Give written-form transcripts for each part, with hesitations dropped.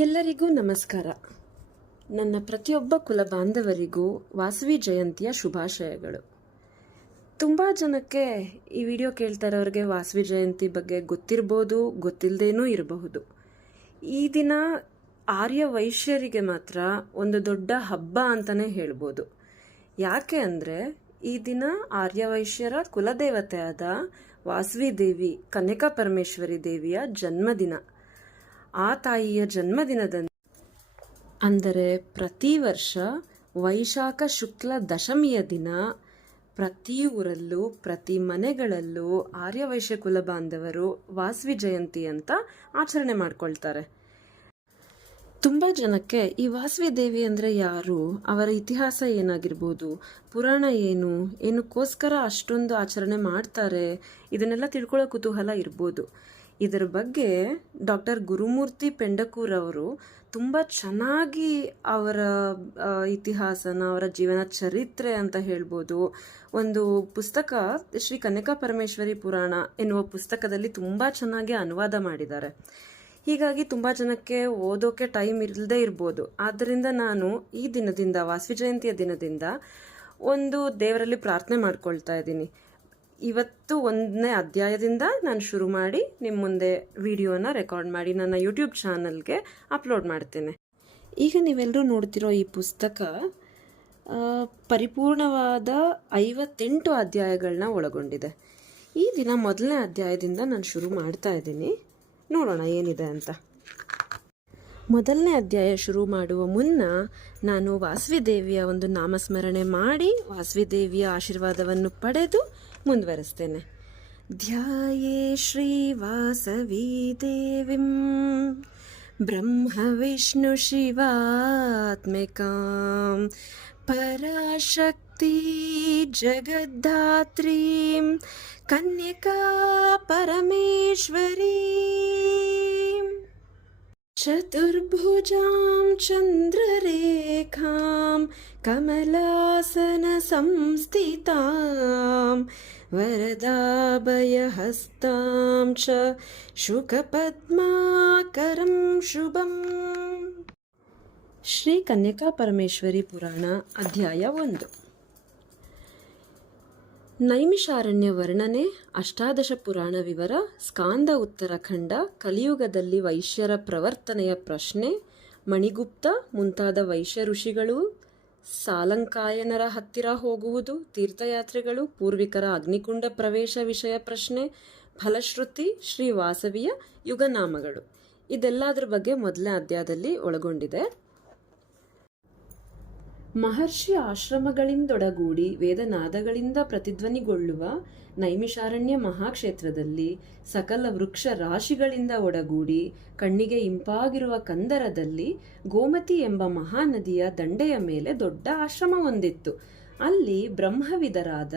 ಎಲ್ಲರಿಗೂ ನಮಸ್ಕಾರ. ನನ್ನ ಪ್ರತಿಯೊಬ್ಬ ಕುಲ ಬಾಂಧವರಿಗೂ ವಾಸವಿ ಜಯಂತಿಯ ಶುಭಾಶಯಗಳು. ತುಂಬ ಜನಕ್ಕೆ ಈ ವಿಡಿಯೋ ಕೇಳ್ತಾ ಇರೋರಿಗೆ ವಾಸವಿ ಜಯಂತಿ ಬಗ್ಗೆ ಗೊತ್ತಿರ್ಬೋದು, ಗೊತ್ತಿಲ್ಲದೇನೂ ಇರಬಹುದು. ಈ ದಿನ ಆರ್ಯ ವೈಶ್ಯರಿಗೆ ಮಾತ್ರ ಒಂದು ದೊಡ್ಡ ಹಬ್ಬ ಅಂತಲೇ ಹೇಳ್ಬೋದು. ಯಾಕೆ ಅಂದರೆ ಈ ದಿನ ಆರ್ಯ ವೈಶ್ಯರ ಕುಲದೇವತೆಯಾದ ವಾಸವಿ ದೇವಿ ಕನ್ಯಕಾ ಪರಮೇಶ್ವರಿ ದೇವಿಯ ಜನ್ಮದಿನ. ಆ ತಾಯಿಯ ಜನ್ಮದಿನದಂದು ಅಂದರೆ ಪ್ರತಿ ವರ್ಷ ವೈಶಾಖ ಶುಕ್ಲ ದಶಮಿಯ ದಿನ ಪ್ರತಿ ಊರಲ್ಲೂ ಪ್ರತಿ ಮನೆಗಳಲ್ಲೂ ಆರ್ಯವೈಶ್ಯ ಕುಲ ಬಾಂಧವರು ವಾಸವಿ ಜಯಂತಿ ಅಂತ ಆಚರಣೆ ಮಾಡ್ಕೊಳ್ತಾರೆ. ತುಂಬ ಜನಕ್ಕೆ ಈ ವಾಸವಿ ದೇವಿ ಅಂದರೆ ಯಾರು, ಅವರ ಇತಿಹಾಸ ಏನಾಗಿರ್ಬೋದು, ಪುರಾಣ ಏನಕ್ಕೋಸ್ಕರ ಅಷ್ಟೊಂದು ಆಚರಣೆ ಮಾಡ್ತಾರೆ, ಇದನ್ನೆಲ್ಲ ತಿಳ್ಕೊಳ್ಳೋ ಕುತೂಹಲ ಇರ್ಬೋದು. ಇದರ ಬಗ್ಗೆ ಡಾಕ್ಟರ್ ಗುರುಮೂರ್ತಿ ಪೆಂಡಕೂರ್ ಅವರು ತುಂಬ ಚೆನ್ನಾಗಿ ಅವರ ಇತಿಹಾಸನ, ಅವರ ಜೀವನ ಚರಿತ್ರೆ ಅಂತ ಹೇಳ್ಬೋದು, ಒಂದು ಪುಸ್ತಕ ಶ್ರೀ ಕನ್ಯಕಾ ಪರಮೇಶ್ವರಿ ಪುರಾಣ ಎನ್ನುವ ಪುಸ್ತಕದಲ್ಲಿ ತುಂಬ ಚೆನ್ನಾಗಿ ಅನುವಾದ ಮಾಡಿದ್ದಾರೆ. ಹೀಗಾಗಿ ತುಂಬ ಜನಕ್ಕೆ ಓದೋಕೆ ಟೈಮ್ ಇಲ್ಲದೆ ಇರ್ಬೋದು. ಆದ್ದರಿಂದ ನಾನು ಈ ದಿನದಿಂದ, ವಾಸವಿ ಜಯಂತಿಯ ದಿನದಿಂದ ಒಂದು ದೇವರಲ್ಲಿ ಪ್ರಾರ್ಥನೆ ಮಾಡ್ಕೊಳ್ತಾ ಇದ್ದೀನಿ. ಇವತ್ತು 1ನೇ ಅಧ್ಯಾಯದಿಂದ ನಾನು ಶುರು ಮಾಡಿ ನಿಮ್ಮ ಮುಂದೆ ವಿಡಿಯೋನ ರೆಕಾರ್ಡ್ ಮಾಡಿ ನನ್ನ ಯೂಟ್ಯೂಬ್ ಚಾನಲ್ಗೆ ಅಪ್ಲೋಡ್ ಮಾಡ್ತೇನೆ. ಈಗ ನೀವೆಲ್ಲರೂ ನೋಡ್ತಿರೋ ಈ ಪುಸ್ತಕ ಪರಿಪೂರ್ಣವಾದ 58 ಅಧ್ಯಾಯಗಳನ್ನ ಒಳಗೊಂಡಿದೆ. ಈ ದಿನ 1ನೇ ಅಧ್ಯಾಯದಿಂದ ನಾನು ಶುರು ಮಾಡ್ತಾ ಇದ್ದೀನಿ. ನೋಡೋಣ ಏನಿದೆ ಅಂತ. 1ನೇ ಅಧ್ಯಾಯ ಶುರು ಮಾಡುವ ಮುನ್ನ ನಾನು ವಾಸವಿ ದೇವಿಯ ಒಂದು ನಾಮಸ್ಮರಣೆ ಮಾಡಿ ವಾಸವಿ ದೇವಿಯ ಆಶೀರ್ವಾದವನ್ನು ಪಡೆದು ಮುಂದುವರಿಸ್ತೇನೆ. ಧ್ಯಾಯೇ ಶ್ರೀ ವಾಸವಿ ದೇವಿಂ ಬ್ರಹ್ಮ ವಿಷ್ಣು ಶಿವಾತ್ಮಿಕಾಂ ಪರಾಶಕ್ತಿ ಜಗದ್ಧಾತ್ರೀಂ ಕನ್ಯಕಾ ಪರಮೇಶ್ವರಿ ಚತುರ್ಭುಜಾಂ ಚಂದ್ರರೇಖಾಂ ಕಮಲಾಸನ ಸಂಸ್ಥಿತಾಂ ವರದಾಭಯಹಸ್ತಾಂ ಚ ಶುಕಪದ್ಮಾಕರಂ ಶುಭಂ. ಶ್ರೀ ಕನ್ಯಕಾ ಪರಮೇಶ್ವರಿ ಪುರಾಣ ಅಧ್ಯಾಯ 1. ನೈಮಿಷಾರಣ್ಯ ವರ್ಣನೆ, ಅಷ್ಟಾದಶ ಪುರಾಣ ವಿವರ, ಸ್ಕಾಂದ ಉತ್ತರಾಖಂಡ, ಕಲಿಯುಗದಲ್ಲಿ ವೈಶ್ಯರ ಪ್ರವರ್ತನೆಯ ಪ್ರಶ್ನೆ, ಮಣಿಗುಪ್ತ ಮುಂತಾದ ವೈಶ್ಯ ಋಷಿಗಳು, ಸಾಲಂಕಾಯನರ ಹತ್ತಿರ ಹೋಗುವುದು, ತೀರ್ಥಯಾತ್ರೆಗಳು, ಪೂರ್ವಿಕರ ಅಗ್ನಿಕುಂಡ ಪ್ರವೇಶ ವಿಷಯ ಪ್ರಶ್ನೆ, ಫಲಶ್ರುತಿ, ಶ್ರೀ ವಾಸವಿಯ ಯುಗನಾಮಗಳು. ಇದೆಲ್ಲದರ ಬಗ್ಗೆ 1ನೇ ಅಧ್ಯಾಯದಲ್ಲಿ ಒಳಗೊಂಡಿದೆ. ಮಹರ್ಷಿ ಆಶ್ರಮಗಳಿಂದೊಡಗೂಡಿ ವೇದನಾದಗಳಿಂದ ಪ್ರತಿಧ್ವನಿಗೊಳ್ಳುವ ನೈಮಿಷಾರಣ್ಯ ಮಹಾಕ್ಷೇತ್ರದಲ್ಲಿ ಸಕಲ ವೃಕ್ಷ ರಾಶಿಗಳಿಂದ ಒಡಗೂಡಿ ಕಣ್ಣಿಗೆ ಇಂಪಾಗಿರುವ ಕಂದರದಲ್ಲಿ ಗೋಮತಿ ಎಂಬ ಮಹಾನದಿಯ ದಂಡೆಯ ಮೇಲೆ ದೊಡ್ಡ ಆಶ್ರಮ ಹೊಂದಿತ್ತು. ಅಲ್ಲಿ ಬ್ರಹ್ಮವಿದರಾದ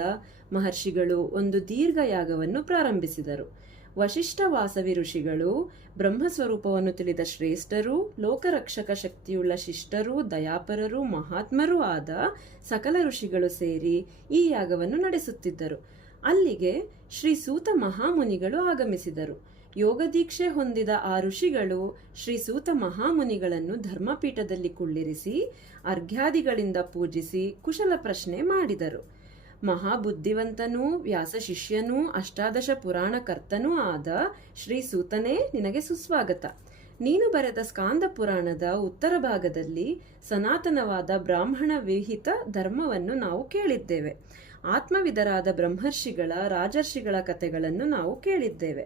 ಮಹರ್ಷಿಗಳು ಒಂದು ದೀರ್ಘ ಯಾಗವನ್ನು ಪ್ರಾರಂಭಿಸಿದರು. ವಶಿಷ್ಠ ವಾಸವಿ ಋಷಿಗಳು ಬ್ರಹ್ಮಸ್ವರೂಪವನ್ನು ತಿಳಿದ ಶ್ರೇಷ್ಠರೂ ಲೋಕರಕ್ಷಕ ಶಕ್ತಿಯುಳ್ಳ ಶಿಷ್ಟರೂ ದಯಾಪರರೂ ಮಹಾತ್ಮರೂ ಆದ ಸಕಲ ಋಷಿಗಳು ಸೇರಿ ಈ ಯಾಗವನ್ನು ನಡೆಸುತ್ತಿದ್ದರು. ಅಲ್ಲಿಗೆ ಶ್ರೀ ಸೂತ ಮಹಾಮುನಿಗಳು ಆಗಮಿಸಿದರು. ಯೋಗದೀಕ್ಷೆ ಹೊಂದಿದ ಆ ಋಷಿಗಳು ಶ್ರೀ ಸೂತ ಮಹಾಮುನಿಗಳನ್ನು ಧರ್ಮಪೀಠದಲ್ಲಿ ಕುಳ್ಳಿರಿಸಿ ಅರ್ಘ್ಯಾದಿಗಳಿಂದ ಪೂಜಿಸಿ ಕುಶಲ ಪ್ರಶ್ನೆ ಮಾಡಿದರು. ಮಹಾಬುದ್ಧಿವಂತನೂ ವ್ಯಾಸ ಶಿಷ್ಯನೂ ಅಷ್ಟಾದಶ ಪುರಾಣ ಕರ್ತನೂ ಆದ ಶ್ರೀ ಸೂತನೇ, ನಿನಗೆ ಸುಸ್ವಾಗತ. ನೀನು ಬರೆದ ಸ್ಕಾಂದ ಪುರಾಣದ ಉತ್ತರ ಭಾಗದಲ್ಲಿ ಸನಾತನವಾದ ಬ್ರಾಹ್ಮಣ ವಿಹಿತ ಧರ್ಮವನ್ನು ನಾವು ಕೇಳಿದ್ದೇವೆ. ಆತ್ಮವಿದರಾದ ಬ್ರಹ್ಮರ್ಷಿಗಳ ರಾಜರ್ಷಿಗಳ ಕಥೆಗಳನ್ನು ನಾವು ಕೇಳಿದ್ದೇವೆ.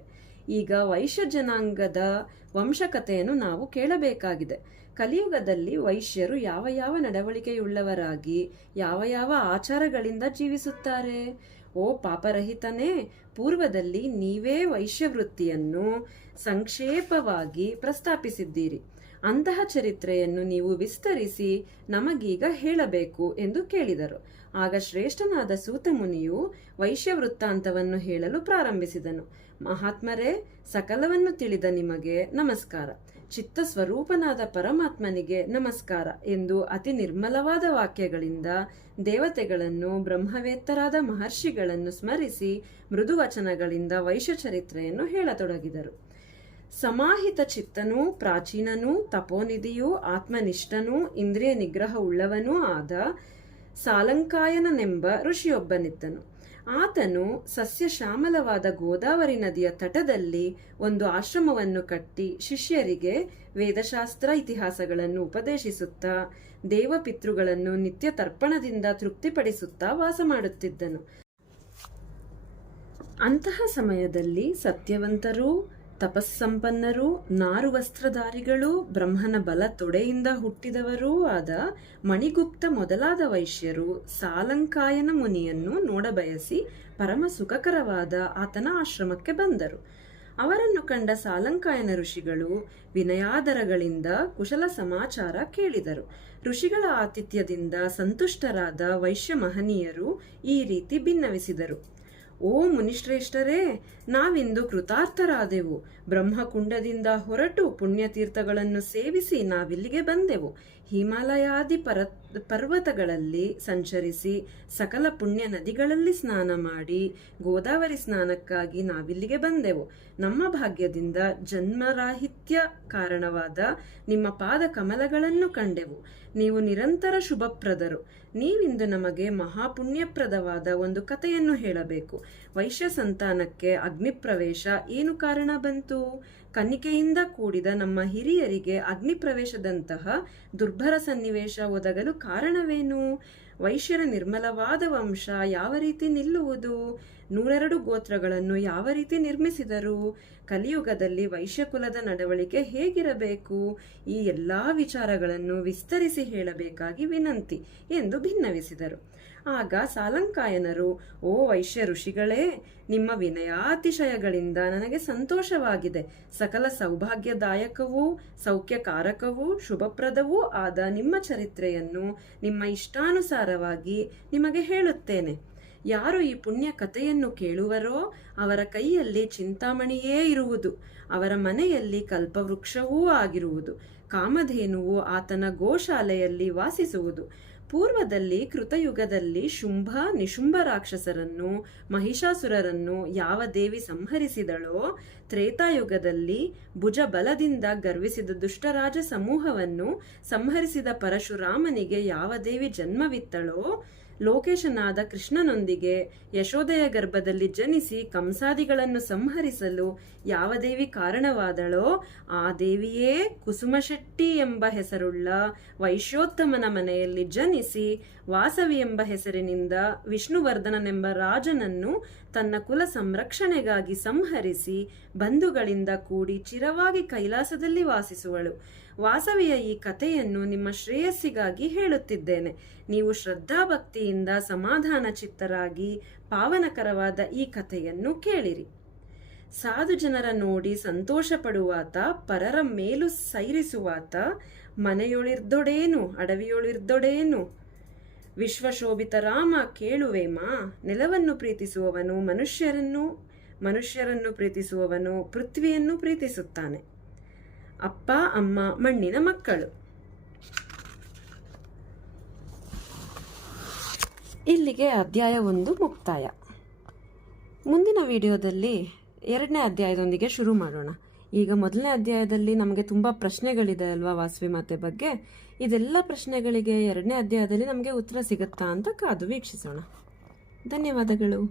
ಈಗ ವೈಶ್ಯ ಜನಾಂಗದ ವಂಶಕಥೆಯನ್ನು ನಾವು ಕೇಳಬೇಕಾಗಿದೆ. ಕಲಿಯುಗದಲ್ಲಿ ವೈಶ್ಯರು ಯಾವ ಯಾವ ನಡವಳಿಕೆಯುಳ್ಳವರಾಗಿ ಯಾವ ಯಾವ ಆಚಾರಗಳಿಂದ ಜೀವಿಸುತ್ತಾರೆ? ಓ ಪಾಪರಹಿತನೇ, ಪೂರ್ವದಲ್ಲಿ ನೀವೇ ವೈಶ್ಯವೃತ್ತಿಯನ್ನು ಸಂಕ್ಷೇಪವಾಗಿ ಪ್ರಸ್ತಾಪಿಸಿದ್ದೀರಿ. ಅಂತಹ ಚರಿತ್ರೆಯನ್ನು ನೀವು ವಿಸ್ತರಿಸಿ ನಮಗೀಗ ಹೇಳಬೇಕು ಎಂದು ಕೇಳಿದರು. ಆಗ ಶ್ರೇಷ್ಠನಾದ ಸೂತ ಮುನಿಯು ವೈಶ್ಯವೃತ್ತಾಂತವನ್ನು ಹೇಳಲು ಪ್ರಾರಂಭಿಸಿದನು. ಮಹಾತ್ಮರೇ, ಸಕಲವನ್ನು ತಿಳಿದ ನಿಮಗೆ ನಮಸ್ಕಾರ. ಚಿತ್ತ ಸ್ವರೂಪನಾದ ಪರಮಾತ್ಮನಿಗೆ ನಮಸ್ಕಾರ ಎಂದು ಅತಿ ನಿರ್ಮಲವಾದ ವಾಕ್ಯಗಳಿಂದ ದೇವತೆಗಳನ್ನು, ಬ್ರಹ್ಮವೇತ್ತರಾದ ಮಹರ್ಷಿಗಳನ್ನು ಸ್ಮರಿಸಿ ಮೃದುವಚನಗಳಿಂದ ವೈಶ್ಯ ಚರಿತ್ರೆಯನ್ನು ಹೇಳತೊಡಗಿದರು. ಸಮಾಹಿತ ಚಿತ್ತನೂ ಪ್ರಾಚೀನನೂ ತಪೋನಿಧಿಯೂ ಆತ್ಮನಿಷ್ಠನೂ ಇಂದ್ರಿಯ ನಿಗ್ರಹ ಉಳ್ಳವನೂ ಆದ ಸಾಲಂಕಾಯನನೆಂಬ ಋಷಿಯೊಬ್ಬನಿದ್ದನು. ಆತನು ಸಸ್ಯ ಶ್ಯಾಮಲವಾದ ಗೋದಾವರಿ ನದಿಯ ತಟದಲ್ಲಿ ಒಂದು ಆಶ್ರಮವನ್ನು ಕಟ್ಟಿ ಶಿಷ್ಯರಿಗೆ ವೇದಶಾಸ್ತ್ರ ಇತಿಹಾಸಗಳನ್ನು ಉಪದೇಶಿಸುತ್ತಾ ದೇವಪಿತೃಗಳನ್ನು ನಿತ್ಯ ತರ್ಪಣದಿಂದ ತೃಪ್ತಿಪಡಿಸುತ್ತಾ ವಾಸ ಮಾಡುತ್ತಿದ್ದನು. ಅಂತಹ ಸಮಯದಲ್ಲಿ ಸತ್ಯವಂತರೂ ತಪಸ್ಸಂಪನ್ನರೂ ನಾರು ವಸ್ತ್ರಧಾರಿಗಳೂ ಬ್ರಹ್ಮನ ಬಲ ತೊಡೆಯಿಂದ ಹುಟ್ಟಿದವರೂ ಆದ ಮಣಿಗುಪ್ತ ಮೊದಲಾದ ವೈಶ್ಯರು ಸಾಲಂಕಾಯನ ಮುನಿಯನ್ನು ನೋಡಬಯಸಿ ಪರಮ ಸುಖಕರವಾದ ಆತನ ಆಶ್ರಮಕ್ಕೆ ಬಂದರು. ಅವರನ್ನು ಕಂಡ ಸಾಲಂಕಾಯನ ಋಷಿಗಳು ವಿನಯಾದರಗಳಿಂದ ಕುಶಲ ಸಮಾಚಾರ ಕೇಳಿದರು. ಋಷಿಗಳ ಆತಿಥ್ಯದಿಂದ ಸಂತುಷ್ಟರಾದ ವೈಶ್ಯ ಮಹನೀಯರು ಈ ರೀತಿ ಭಿನ್ನವಿಸಿದರು. ಓ ಮುನಿಶ್ರೇಷ್ಠರೇ, ನಾವಿಂದು ಕೃತಾರ್ಥರಾದೆವು. ಬ್ರಹ್ಮಕುಂಡದಿಂದ ಹೊರಟು ಪುಣ್ಯತೀರ್ಥಗಳನ್ನು ಸೇವಿಸಿ ನಾವಿಲ್ಲಿಗೆ ಬಂದೆವು. ಹಿಮಾಲಯಾದಿ ಪರ್ವತಗಳಲ್ಲಿ ಸಂಚರಿಸಿ ಸಕಲ ಪುಣ್ಯ ನದಿಗಳಲ್ಲಿ ಸ್ನಾನ ಮಾಡಿ ಗೋದಾವರಿ ಸ್ನಾನಕ್ಕಾಗಿ ನಾವಿಲ್ಲಿಗೆ ಬಂದೆವು. ನಮ್ಮ ಭಾಗ್ಯದಿಂದ ಜನ್ಮರಾಹಿತ್ಯ ಕಾರಣವಾದ ನಿಮ್ಮ ಪಾದ ಕಮಲಗಳನ್ನು ಕಂಡೆವು. ನೀವು ನಿರಂತರ ಶುಭಪ್ರದರು. ನೀವಿಂದು ನಮಗೆ ಮಹಾಪುಣ್ಯಪ್ರದವಾದ ಒಂದು ಕಥೆಯನ್ನು ಹೇಳಬೇಕು. ವೈಶ್ಯ ಸಂತಾನಕ್ಕೆ ಅಗ್ನಿಪ್ರವೇಶ ಏನು ಕಾರಣ ಬಂತು? ಕನ್ನಿಕೆಯಿಂದ ಕೂಡಿದ ನಮ್ಮ ಹಿರಿಯರಿಗೆ ಅಗ್ನಿಪ್ರವೇಶದಂತಹ ದುರ್ಭರ ಸನ್ನಿವೇಶ ಒದಗಲು ಕಾರಣವೇನು? ವೈಶ್ಯರ ನಿರ್ಮಲವಾದ ವಂಶ ಯಾವ ರೀತಿ ನಿಲ್ಲುವುದು? 102 ಗೋತ್ರಗಳನ್ನು ಯಾವ ರೀತಿ ನಿರ್ಮಿಸಿದರು? ಕಲಿಯುಗದಲ್ಲಿ ವೈಶ್ಯಕುಲದ ನಡವಳಿಕೆ ಹೇಗಿರಬೇಕು? ಈ ಎಲ್ಲಾ ವಿಚಾರಗಳನ್ನು ವಿಸ್ತರಿಸಿ ಹೇಳಬೇಕಾಗಿ ವಿನಂತಿ ಎಂದು ಭಿನ್ನವಿಸಿದರು. ಆಗ ಸಾಲಂಕಾಯನರು, ಓ ವೈಶ್ಯ ಋಷಿಗಳೇ, ನಿಮ್ಮ ವಿನಯಾತಿಶಯಗಳಿಂದ ನನಗೆ ಸಂತೋಷವಾಗಿದೆ. ಸಕಲ ಸೌಭಾಗ್ಯದಾಯಕವೂ ಸೌಖ್ಯಕಾರಕವೂ ಶುಭಪ್ರದವೂ ಆದ ನಿಮ್ಮ ಚರಿತ್ರೆಯನ್ನು ನಿಮ್ಮ ಇಷ್ಟಾನುಸಾರವಾಗಿ ನಿಮಗೆ ಹೇಳುತ್ತೇನೆ. ಯಾರು ಈ ಪುಣ್ಯ ಕಥೆಯನ್ನು ಕೇಳುವರೋ ಅವರ ಕೈಯಲ್ಲಿ ಚಿಂತಾಮಣಿಯೇ ಇರುವುದು, ಅವರ ಮನೆಯಲ್ಲಿ ಕಲ್ಪವೃಕ್ಷವೂ ಆಗಿರುವುದು, ಕಾಮಧೇನುವು ಆತನ ಗೋಶಾಲೆಯಲ್ಲಿ ವಾಸಿಸುವುದು. ಪೂರ್ವದಲ್ಲಿ ಕೃತಯುಗದಲ್ಲಿ ಶುಂಭ ನಿಶುಂಭ ರಾಕ್ಷಸರನ್ನು ಮಹಿಷಾಸುರರನ್ನು ಯಾವ ದೇವಿ ಸಂಹರಿಸಿದಳೋ, ತ್ರೇತಾಯುಗದಲ್ಲಿ ಭುಜ ಬಲದಿಂದ ಗರ್ವಿಸಿದ ದುಷ್ಟರಾಜ ಸಮೂಹವನ್ನು ಸಂಹರಿಸಿದ ಪರಶುರಾಮನಿಗೆ ಯಾವ ದೇವಿ ಜನ್ಮವಿತ್ತಳೋ, ಲೋಕೇಶನಾದ ಕೃಷ್ಣನೊಂದಿಗೆ ಯಶೋದೆಯ ಗರ್ಭದಲ್ಲಿ ಜನಿಸಿ ಕಂಸಾದಿಗಳನ್ನು ಸಂಹರಿಸಲು ಯಾವ ದೇವಿ ಕಾರಣವಾದಳೋ ಆ ದೇವಿಯೇ ಕುಸುಮಶೆಟ್ಟಿ ಎಂಬ ಹೆಸರುಳ್ಳ ವೈಶ್ಯೋತ್ತಮನ ಮನೆಯಲ್ಲಿ ಜನಿಸಿ ವಾಸವಿ ಎಂಬ ಹೆಸರಿನಿಂದ ವಿಷ್ಣುವರ್ಧನನೆಂಬ ರಾಜನನ್ನು ತನ್ನ ಕುಲ ಸಂರಕ್ಷಣೆಗಾಗಿ ಸಂಹರಿಸಿ ಬಂಧುಗಳಿಂದ ಕೂಡಿ ಚಿರವಾಗಿ ಕೈಲಾಸದಲ್ಲಿ ವಾಸಿಸುವಳು. ವಾಸವಿಯ ಈ ಕಥೆಯನ್ನು ನಿಮ್ಮ ಶ್ರೇಯಸ್ಸಿಗಾಗಿ ಹೇಳುತ್ತಿದ್ದೇನೆ. ನೀವು ಶ್ರದ್ಧಾಭಕ್ತಿಯಿಂದ ಸಮಾಧಾನ ಚಿತ್ತರಾಗಿ ಪಾವನಕರವಾದ ಈ ಕಥೆಯನ್ನು ಕೇಳಿರಿ. ಸಾಧು ಜನರ ನೋಡಿ ಸಂತೋಷ ಪಡುವಾತ, ಪರರ ಮೇಲು ಸೈರಿಸುವಾತ, ಮನೆಯೊಳಿರ್ದೊಡೇನು ಅಡವಿಯೊಳಿರ್ದೊಡೇನು, ವಿಶ್ವಶೋಭಿತ ರಾಮ ಕೇಳುವೇಮಾ. ನೆಲವನ್ನು ಪ್ರೀತಿಸುವವನು ಮನುಷ್ಯರನ್ನು ಪ್ರೀತಿಸುವವನು ಪೃಥ್ವಿಯನ್ನು ಪ್ರೀತಿಸುತ್ತಾನೆ. ಅಪ್ಪ ಅಮ್ಮ ಮಣ್ಣಿನ ಮಕ್ಕಳು. ಇಲ್ಲಿಗೆ ಅಧ್ಯಾಯ 1 ಮುಕ್ತಾಯ. ಮುಂದಿನ ವಿಡಿಯೋದಲ್ಲಿ 2ನೇ ಅಧ್ಯಾಯದೊಂದಿಗೆ ಶುರು ಮಾಡೋಣ. ಈಗ 1ನೇ ಅಧ್ಯಾಯದಲ್ಲಿ ನಮಗೆ ತುಂಬ ಪ್ರಶ್ನೆಗಳಿದೆ ಅಲ್ವಾ ವಾಸವಿ ಮಾತೆ ಬಗ್ಗೆ. ಇದೆಲ್ಲ ಪ್ರಶ್ನೆಗಳಿಗೆ 2ನೇ ಅಧ್ಯಾಯದಲ್ಲಿ ನಮಗೆ ಉತ್ತರ ಸಿಗುತ್ತಾ ಅಂತ ಕಾದು ವೀಕ್ಷಿಸೋಣ. ಧನ್ಯವಾದಗಳು.